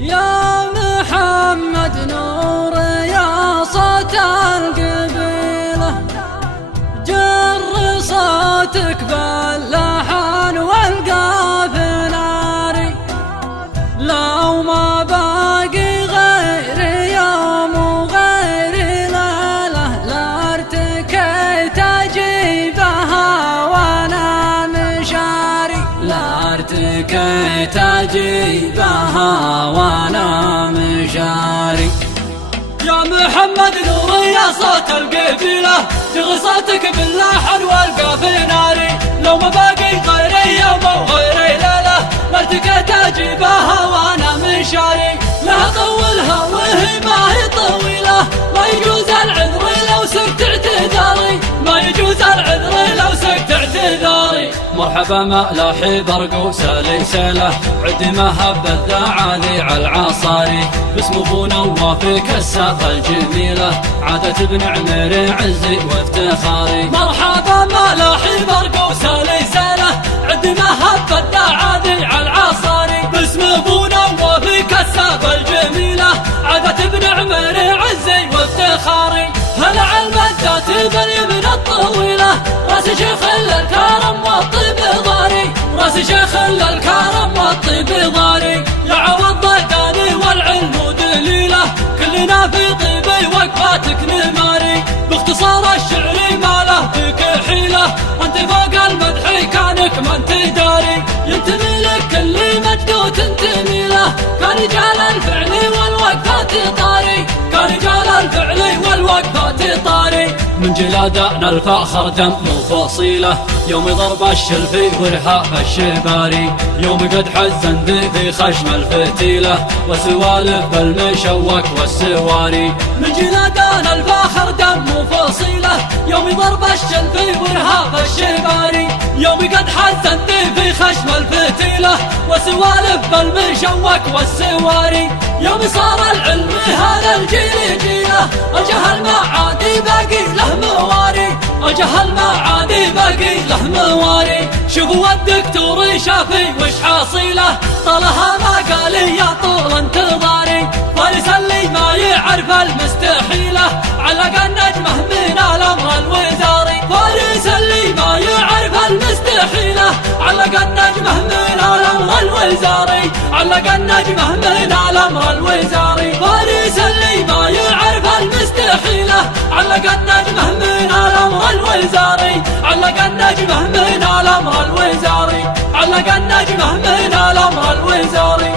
يا محمد نور يا صوت القبيلة، جر صوتك باللحن والقاف ناري. لو ما باقي غير يوم وغير ليلة لارتكيت أجيبها وانا مشاري، لارتكيت أجيبها وانا مشاري. يا محمد نور يا صوت القبيلة، جر صوتك باللحن والقاف ناري. لو ما باقي غير يوم وغير ليلة لارتكيت أجيبها وانا مشاري. لا طولها وهي ما هي طويلة، ما يجوز العذر لو سكت اعتذاري، ما يجوز العذر لو سكت اعتذاري. مرحبا ملاحي برقو سليسلة، عدي مهب الذعالي على العصاري. باسم ابو نواف كساق الجميلة، عادة ابن عمير عزي وافتخاري. مرحبا ملاحي برقو سليسلة، عدي مهب الذعالي على العصاري. باسم ابو نواف كساق الجميلة، عادة ابن عمير عزي وافتخاري. هلا علم الذات باليمن الطويلة، راس شيخ الكرم والطيب ضاري، راس شيخ الكرم والطيب ضاري. يا عوض ضيداني والعلم دليله، كلنا في طيبي وقفاتك نماري. باختصار الشعري ما له بك حيله، انت فوق المدح كانك ما انت داري. ينتمي لك كل مجد تنتمي له، كان رجال الفعل والوقفات طاري، كان رجال الفعل والوقفات طاري. من جلادنا الفخر دم فصيله، يوم ضرب الشلفي ورحاب الشباري. يوم قد حزن في خشم الفتيله، وسوالف بالمشوك والسواري. من جلادنا الفخر دم فصيله، يوم ضرب الشلفي ورهاب الشباري. يوم قد حزن في خشم الفتيله، وسوالف بالمشوك والسواري. يوم صار العلم هذا الجيل جيله، الجهل ما عادي باقي له مواري، الجهل ما عادي باقي له مواري. شوفوا الدكتور شافي وش حاصيله، طالها ما قال يا طول انتظاري. فارس اللي ما يعرف المستحيله، علق النجمه من الامر الوزاري. فارس اللي ما يعرف المستحيله، علق النجمه من الامر الوزاري، علق النجمه من الامر الوزاري. فارس اللي ما يعرف المستحيله، علق النجمه من الامر الوزاري، علق النجمه من الامر الوزاري، علق النجمه من الامر الوزاري.